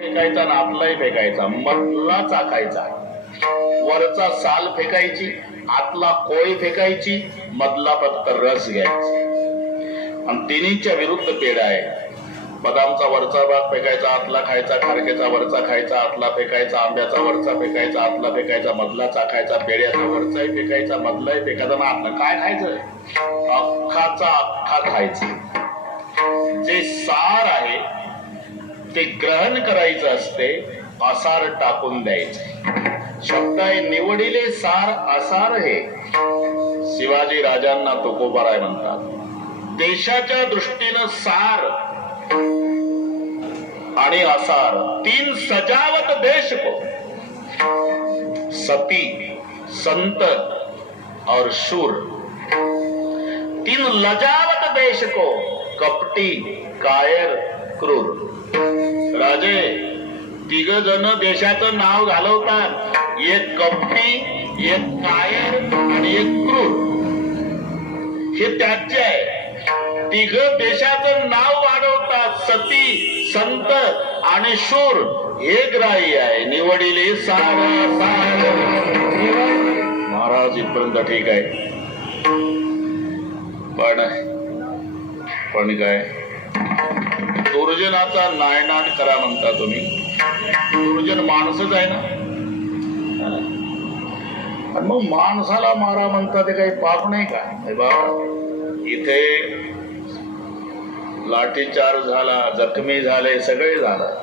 फेकायचा ना आतलाही फेकायचा, मधला चाकायचा. वरचा साल फेकायची, आतला कोळी फेकायची, मधला फक्त रस घ्यायचा. आणि तिन्हीच्या विरुद्ध पेढा आहे. बदामचा वरचा भाग फेकायचा, आतला खायचा. खारकेचा वरचा खायचा, आतला फेकायचा. आंब्याचा वरचा फेकायचा, आतला फेकायचा, मधला चाखायचा. पेढ्याचा वरचाही फेकायचा, मधलाही फेकायचा. ना आतला काय खायचं? अख्खाचा अख्खा खायचं. जे सार आहे ते ग्रहण करायचं असते, असार टाकून द्यायचे. शब्द आहे निवडिले सार असार. हे शिवाजी राजांना तुकोबाराय म्हणतात. देशाच्या दृष्टीनं सार आणि असार तीन सजावत देश को, सती, संत और शूर. तीन लजावत देश को, कपटी, कायर, क्रूर. राजे तिघ जण देशाचं नाव घालवतात. एक कपटी, एक कायर आणि एक क्रूर. हे त्याचे आहे. तिघ देशाचं नाव वाढवतात. सती, संत आणि शूर हे ग्राह्य आहे. निवडिले सार महाराज इथपर्यंत ठीक आहे. पण काय दुर्जनाचा नायनाट करा म्हणता तुम्ही. दुर्जन माणसच आहे ना. आणि मग माणसाला मारा म्हणता ते काही पाप नाही का? इथे लाठीचार्ज झाला, जखमी झाले, सगळे झालं,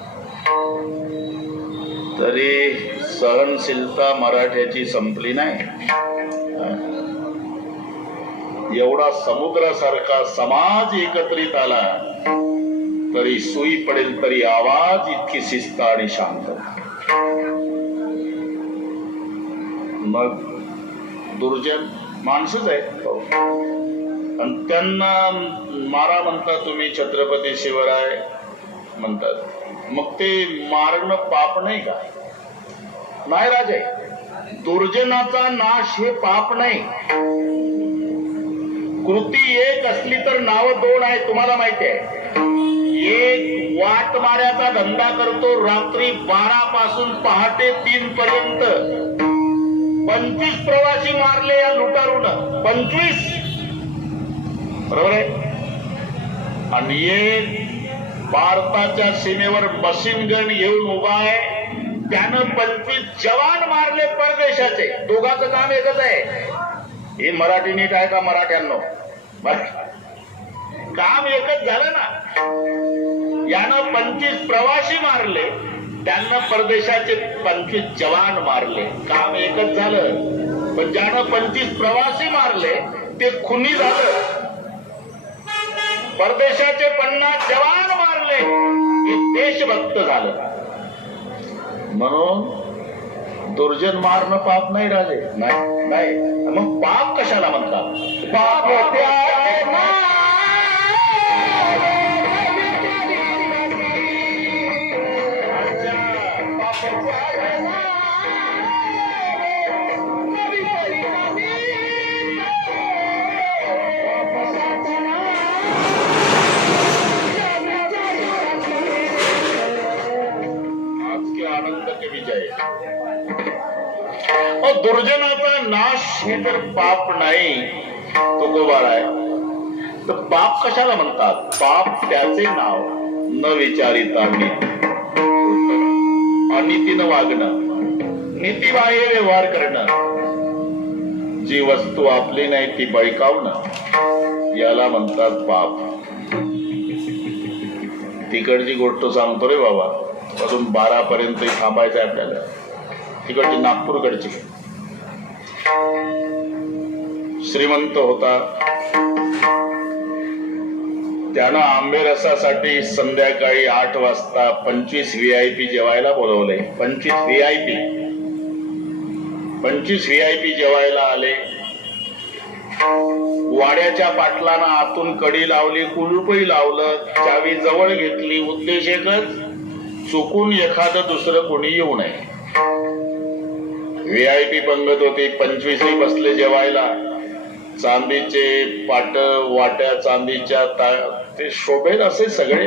तरी सहनशीलता मराठ्याची संपली नाही. एवढा समुद्रासारखा समाज एकत्रित आला तरी सुई पडेल तरी आवाज, इतकी शिस्त आणि शांत. मग दुर्जन माणसंच आहे आणि त्यांना मारा म्हणता तुम्ही. छत्रपती शिवराय म्हणतात. मग ते मारणं पाप नाही का? नाही राजे, दुर्जनाचा नाश हे पाप नाही. कृती एक असली तर नाव दोन आहे. तुम्हाला माहिती आहे. एक वाट माऱ्याचा धंदा करतो, रात्री 12 पासून पहाटे 3 पर्यंत 25 प्रवासी मारले या लुटारून. 25, बरोबर आहे. आणि एक भारताच्या सीमेवर मशीन गन घेऊन उभा आहे, त्यानं 25 जवान मारले परदेशाचे. दोघांचं काम एकच आहे. हे मराठी नीट आहे का मराठ्यांनो? काम एकच झालं ना. यानं 25 प्रवासी मारले, त्यांना परदेशाचे 25 जवान मारले. काम एकच झालं. पण ज्यानं 25 प्रवासी मारले ते खुनी झालं. परदेशाचे 50 जवान मारले ते देशभक्त झालं. म्हणून दुर्जन मारणं पाप नाही राजे. नाही. मग पाप कशाला म्हणतात? पाप होते दुर्जनाचा नाश हे तर पाप नाही तुकोबाराय, तर पाप कशाला म्हणतात? पाप त्याचे नाव न विचारिता अनितीनं वागणं, नीतीबाह्य व्यवहार करणं, जी वस्तू आपली नाही ती बळकावणं, याला म्हणतात पाप. तिकडची गोष्ट सांगतो रे बाबा. अजून 12 पर्यंत थांबायचं आहे आपल्याला. तिकडची नागपूरकडची. श्रीमंत होता, त्यानं आंबेरसासाठी संध्याकाळी 8 वाजता 25 VIP जेवायला बोलवले. 25 VIP जेवायला आले. वाड्याच्या पाटलानं आतून कडी लावली, कुलूपही लावलं, चावी जवळ घेतली. उद्देश एकच, चुकून एखादं दुसरं कोणी येऊ नये. VIP पंगत होती. 25 बसले जेवायला. चांदीचे पाट, वाट्या चांदीच्या, ते शोभेत असे सगळे.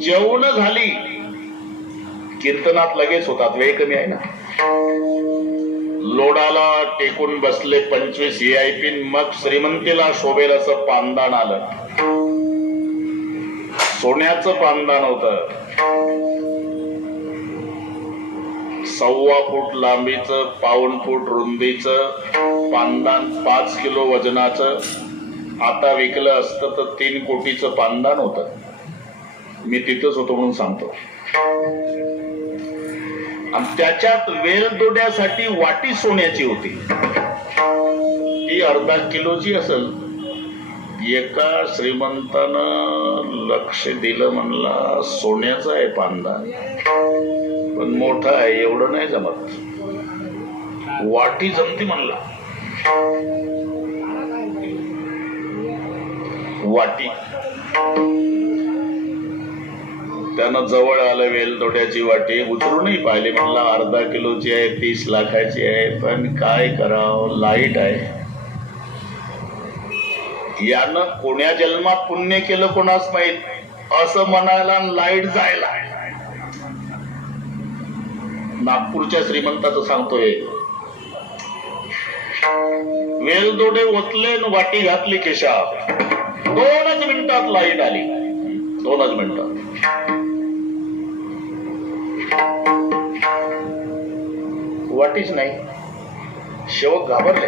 जेवण झाली कीर्तनात लगेच होतात, वेळ कमी आहे ना. लोडाला टेकून बसले 25 VIP, मग श्रीमंतीला शोभेल असं पानदान आलं. सोन्याचं पानदान होतं, 1.25 फूट लांबीचं, 1.25 फूट रुंदीचं पानदान, 5 किलो वजनाचं. आता विकलं असतं तर 3 कोटीचं पानदान होतं. मी तिथंच होतो म्हणून सांगतो. आणि त्याच्यात वेलदोड्यासाठी वाटी सोन्याची होती, ती 1/2 किलोची असेल. एका श्रीमंतानं लक्ष दिलं, म्हणला सोन्याचं आहे पानदान, पण मोठं आहे, एवढं नाही जमत, वाटी जमती म्हणला. वाटी त्यानं जवळ आलं, वेलदोड्याची वाटी उचलूनही पाहिली, म्हणला 1/2 किलोची आहे, 30 लाखाची आहे, पण काय करावं, लाईट आहे. यानं कोण्या जन्मात पुण्य केलं कोणास माहित, असं म्हणायला लाईट जायला. नागपूरच्या श्रीमंताचं सांगतोय. वेलदोडे ओतले न वाटी घातली केशात, 2च मिनिटात लाईट आली. 2च मिनिटात. वाटीच नाही. शेवक घाबरले.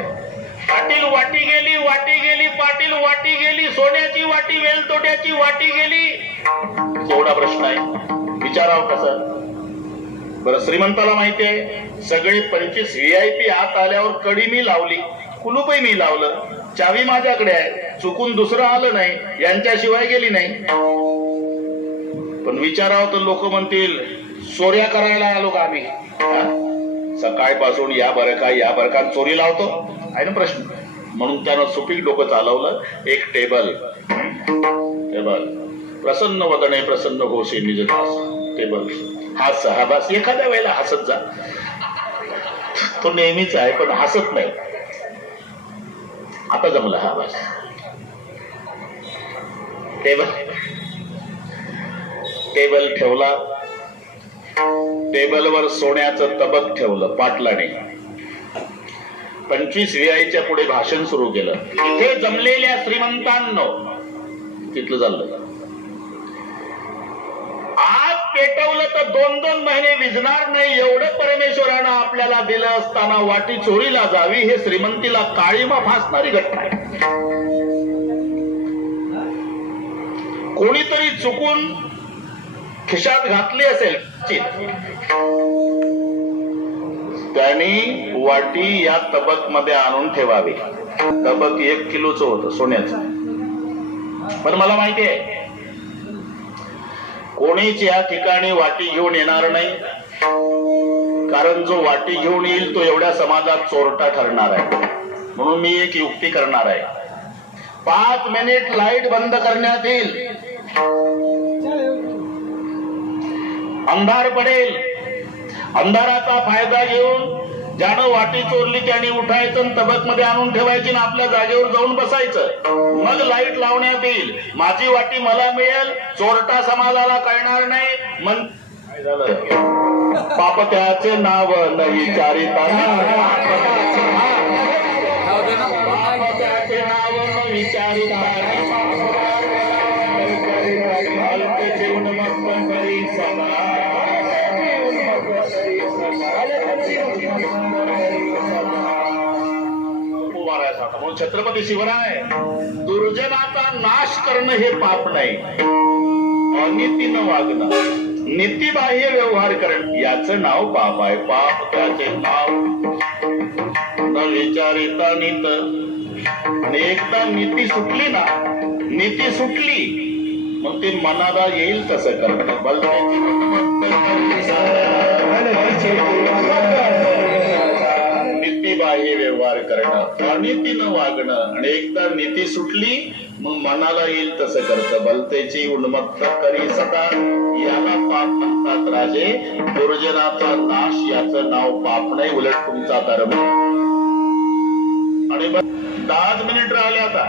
पाटील वाटी गेली, वाटी गेली, पाटील वाटी गेली, सोन्याची वाटी, वेलदोड्याची वाटी गेली. एवढा प्रश्न आहे, विचारावं कसं. बरं, श्रीमंताला माहितीये सगळे 25 VIP आत आल्यावर कडी मी लावली, कुलूपही मी लावलं, चावी माझ्याकडे आहे, चुकून दुसरं आलं नाही, यांच्याशिवाय गेली नाही. पण विचारावं तर लोक म्हणतील चोऱ्या करायला आलो का आम्ही. सकाळपासून या बरका चोरी लावतो आहे ना प्रश्न. म्हणून त्यानं सुपीक डोकं चालवलं. एक टेबल, प्रसन्न वदने प्रसन्न घोषे निजदास. टेबल हास, हा बस. एखाद्या वेळेला हसत जा, तो नेहमीच आहे, पण हसत नाही. आता जमलं, हा बस. टेबल ठेवला, टेबलवर सोन्याचं तबक ठेवलं पाटलाने. 25 VIच्या पुढे भाषण सुरू केलं. इथे जमलेल्या श्रीमंतांनो, तिथलं चाललं. आज पेटवलं तर 2-2 महिने विझणार नाही, एवढं परमेश्वरानं आपल्याला दिलं असताना वाटी चोरीला जावी, हे श्रीमंतीला काळीमा फासणारी घटना आहे. कोणीतरी चुकून खिशात घातली असेल, त्यांनी वाटी या तबक मध्ये आणून ठेवावी. तबक 1 किलोचं होतं सोन्याचं. पण मला माहिती आहे कोणीच या ठिकाणी वाटी घेऊन येणार नाही, कारण जो वाटी घेऊन येईल तो एवढ्या समाजात चोरटा ठरणार आहे. म्हणून मी एक युक्ती करणार आहे. 5 मिनिट लाईट बंद करण्यात येईल, अंधार पडेल. अंधाराचा फायदा घेऊन ज्यानं वाटी चोरली त्याने उठायचं, तबक मध्ये आणून ठेवायची, आपल्या जागेवर जाऊन बसायचं. मग लाईट लावण्यात येईल, माझी वाटी मला मिळेल, चोरटा समाजाला कळणार नाही. मन काय झालं, पाप त्याचे नाव न विचारिता, त्याचे नाव न विचारिता, म्हणून छत्रपती शिवराय, दुर्जनाचा नाश करणं हे पाप नाही, अनितीनं वागणं, नीतीबाह्य व्यवहार करणं याचं नाव पाप आहे. पाप त्याचे नाव न विचारिता नीत. आणि एकदा नीती सुटली ना, नीती सुटली मग ते मनाला येईल तसं करणं. नीतीबाह्य व्यवहार करणं, अनितीनं वागणं. आणि एकदा नीती सुटली मग मनाला येईल तसं करतं. भलतेची उन्मत्त करी सदा, याला पाप म्हणतात राजे. दुर्जनाचा नाश याचं नाव पाप नाही, उलट तुमचा धर्म. आणि 10 मिनिट राहिले आता.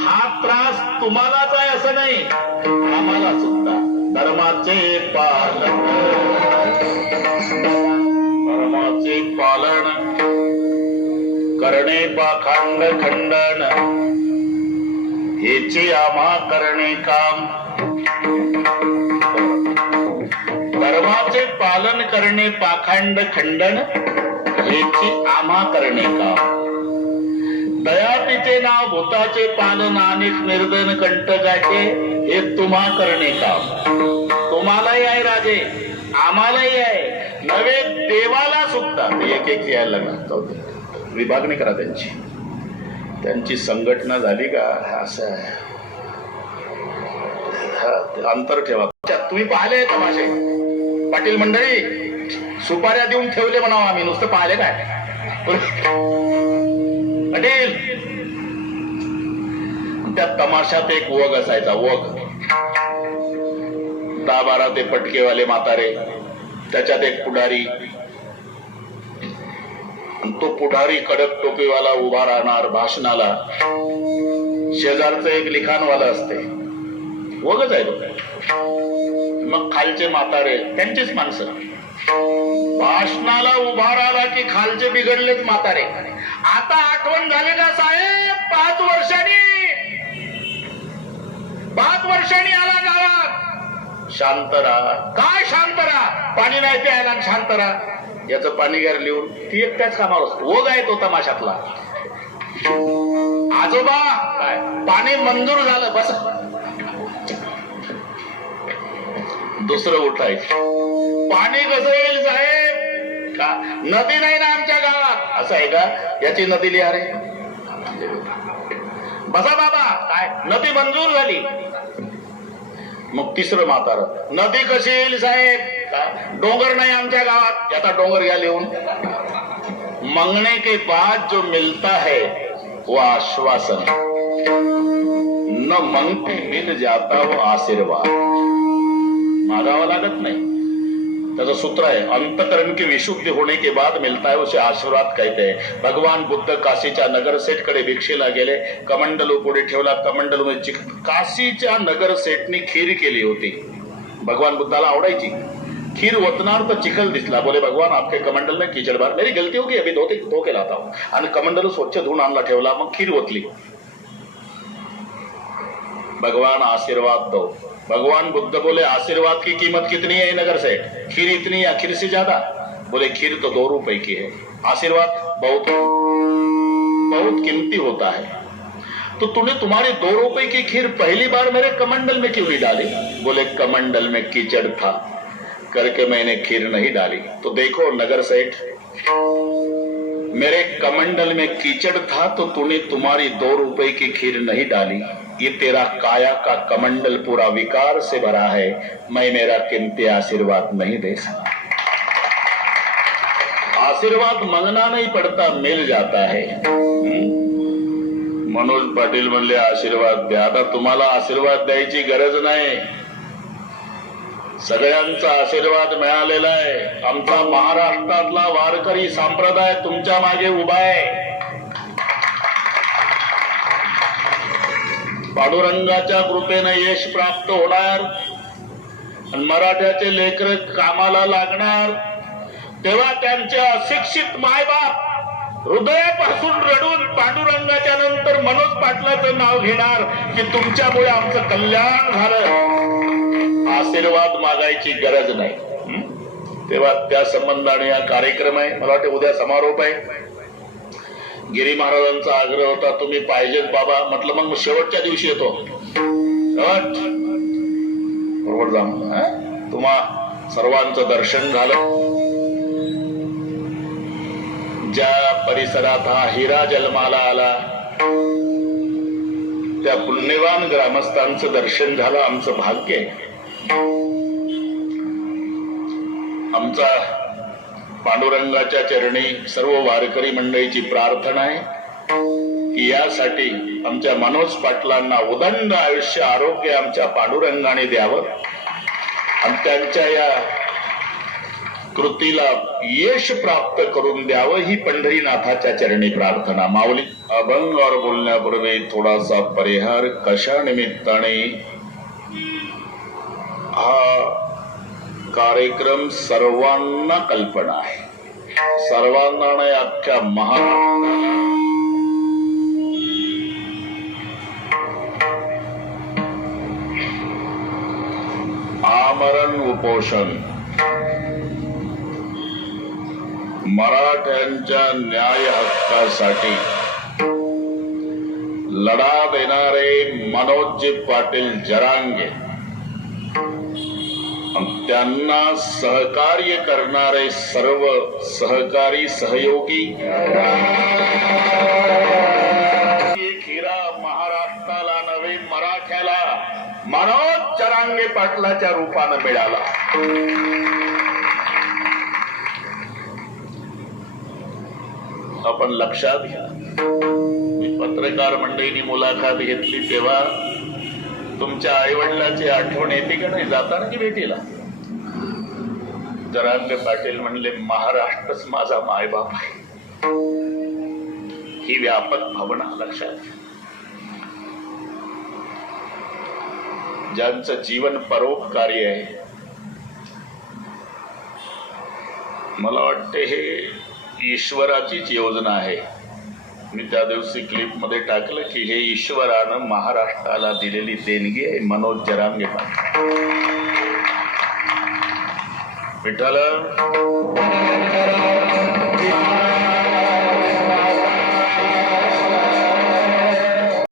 हा त्रास तुम्हालाच आहे असं नाही, आम्हाला सुद्धा धर्माचे पालन, धर्माचे पालन करणे पाखंड खंडन हेचे आम्हा करणे काम. धर्माचे पालन करणे पाखंड खंडन हेचे आम्हा करणे काम. दया तिचे नाव भूताचे पालन अनेक निर्धन कंटकाचे हे तुम्हा करणे काम. तुम्हालाही आहे राजे, आम्हालाही आहे, नवे देवाला सुद्धा. एक एक यायला लागणार, विभागणी करा त्यांची, त्यांची संघटना झाली का असं अंतर ठेवा. तुम्ही पाहिले तमाशे पाटील मंडळी, सुपाऱ्या देऊन ठेवले म्हणावं आम्ही, नुसतं पाहिले काय पाटील. त्या तमाशात एक वग असायचा, वग 10-12 ते पटकेवाले म्हातारे, त्याच्यात एक पुढारी. तो पुढारी कडक टोपीवाला उभा राहणार भाषणाला, शेजारचं एक लिखाणवाला असते, वगच आहे तो. मग खालचे म्हातारे त्यांचीच माणसं, भाषणाला उभा राहिला की खालचे बिघडलेच म्हातारे. आता आठवण झाली का साहेब, 5 वर्षांनी आला गावात. शांत राहा. काय शांत राहा, पाणी नाही प्यायला शांत राहा. याचं पाणी घ्या लिहून, ती एकट्याच कामावर असतो. ओघ आहे तो तमाशातला. आजोबा काय पाणी मंजूर झालं, बस. दुसरं उठायचं, पाणी कसं येईल साहेब, का नदी नाही ना आमच्या गावात. असं आहे का, याची नदी लिहा रे. बसा बाबा, काय नदी मंजूर झाली. मग तिसरं म्हातार, नदी कशी येईल साहेब, डोंगर नाही आमच्या गावात. याचा डोंगर घ्या लिहून. मांगने के बाद जो मिलता है वो आश्वासन, न मांगते मिल जाता वो आशीर्वाद. मागावा लागत नाही, त्याचं सूत्र आहे, अंतकरण की विशुद्धी होने के बाद मिलता है उसे आशीर्वाद कहते हैं. भगवान बुद्ध काशीच्या नगरसेठ कडे भिक्षेला गेले, कमंडलू पुढे ठेवला, कमंडलू मध्ये काशीच्या नगरसेठनी खीर केली होती. भगवान बुद्धाला आवडायची खीर. ओतनार तर चिखल दिसला, बोले भगवान आपके कमंडल में कीचड़ बार, मेरी गलती होगी अभी धो के लाता हूं. आणि कमंडलू स्वच्छ धुवून आणला, ठेवला, मग खीर ओतली. भगवान आशीर्वाद दो. भगवान बुद्ध बोले आशीर्वाद की कीमत कितनी है नगर सेठ, खीर इतनी या खीर से ज्यादा. बोले खीर तो 2 रुपए की है, आशीर्वाद बहुत बहुत कीमती होता है. तो तूने तुम्हारी 2 रुपए की खीर पहली बार मेरे कमंडल में क्यों नहीं डाली. बोले कमंडल में कीचड़ था करके मैंने खीर नहीं डाली. तो देखो नगर सेठ, मेरे कमंडल में कीचड़ था तो तूने तुम्हारी 2 रुपए की खीर नहीं डाली. ये तेरा काया का कमंडल पूरा विकार से भरा है, मैं मेरा कीमती आशीर्वाद नहीं दे सकता. आशीर्वाद मांगना नहीं पड़ता, मिल जाता है. मनोज पाटील म्हणले आशीर्वाद द्या. आता तुम्हाला आशीर्वाद द्यायची गरज नाही, सगळ्यांचा आशीर्वाद मिळालेला आहे. आमचा महाराष्ट्रातला वारकरी संप्रदाय तुमच्या मागे उभा आहे. पांडुरंगाच्या कृपेने यश प्राप्त होणार आणि मराठ्याचे लेकर कामाला लागणार, तेव्हा त्यांचे अशिक्षित मायबाप हृदयापासून रडून पांडुरंगाच्या नंतर मनोज पाटलाचं नाव घेणार की तुमच्यामुळे आमचं कल्याण झालं. आशीर्वाद मागायची गरज नाही. तेव्हा त्या संबंधाने हा कार्यक्रम आहे. मला वाटतं उद्या समारोप आहे. गिरी महाराजांचा आग्रह होता तुम्ही पाहिजेत बाबा, म्हटलं मग शेवटच्या दिवशी येतो. बरोबर जा. तुम्हा सर्वांचं दर्शन झालं. ज्या परिसरात हा हिरा जन्माला आला त्या पुण्यवान ग्रामस्थांचं दर्शन झालं. आमचं भाग्य आहे. आमचा पांडुरंगाच्या चरणी सर्व वारकरी मंडळीची प्रार्थना आहे की यासाठी आमच्या मनोज पाटलांना उदंड आयुष्य आरोग्य आमच्या पांडुरंगाने द्यावं आणि त्यांच्या या कृतीला यश प्राप्त करून द्यावं ही पंढरीनाथाच्या चरणी प्रार्थना. माऊली अभंगावर बोलण्यापूर्वी थोडासा परिहार. कशा निमित्ताने हा कार्यक्रम सर्वांना कल्पना आहे, सर्वांना नाही, अख्ख्या महाराष्ट्राला. आमरण उपोषण मराठ्यांच्या न्याय हक्कासाठी लढा देणारे मनोजी पाटील जरांगे, त्यांना सहकार्य करणारे सर्व सहकारी सहयोगी, एक हिरा महाराष्ट्राला नवे मराठ्याला मनोज जरांगे पाटलाच्या रूपानं मिळाला. आपण लक्षात घ्या, मी पत्रकार मंडळींनी मुलाखत घेतली तेव्हा तुमच्या आईवडिलांची आठवण येते का नाही जाताना की भेटीला? जरांगे पाटील म्हणले, महाराष्ट्रच माझा मायबाप आहे. ही व्यापक भावना लक्षात घ्या. ज्यांचं जीवन परोपकारी आहे, मला वाटते हे ईश्वराचीच योजना आहे. मी त्या दिवशी क्लिप मध्ये टाकलं की हे ईश्वरानं महाराष्ट्राला दिलेली देणगी आहे. मनोज जरांगे पाटील विठ्ठल